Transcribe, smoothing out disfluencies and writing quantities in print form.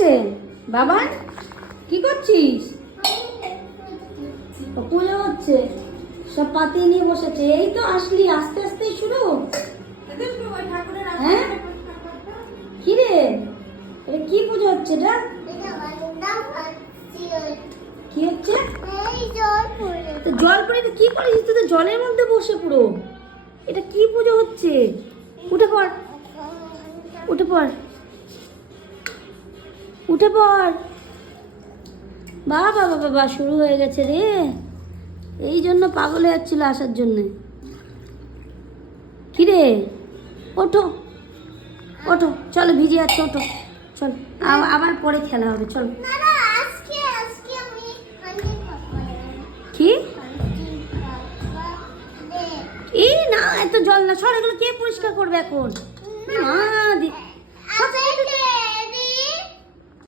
হচ্ছে বাবা? কি করছিস? পুজো হচ্ছে, সব পাতি নিয়ে বসেছে। এই তো আসলি, আস্তে আস্তে শুরু। হ্যাঁ, কি রে, এটা কি পুজো হচ্ছে? এটা কি হচ্ছে? তো জল পড়ে কি করিস তুই? তো জলের মধ্যে বসে পুরো। এটা কি পুজো হচ্ছে? উঠে পড়, উঠে পড়, উঠে পড়। বাবা বাবা বা, শুরু হয়ে গেছে রে। এই জন্য পাগল হয়ে যাচ্ছিল আসার জন্যে। কি রে, ওঠো ওঠো, চলো ভিজে যাচ্ছে, ওঠো চল, আবার পরে খেলা হবে, চলো। কি? এই না, এত জল না, সর, এগুলো কে পরিষ্কার করবে এখন? মা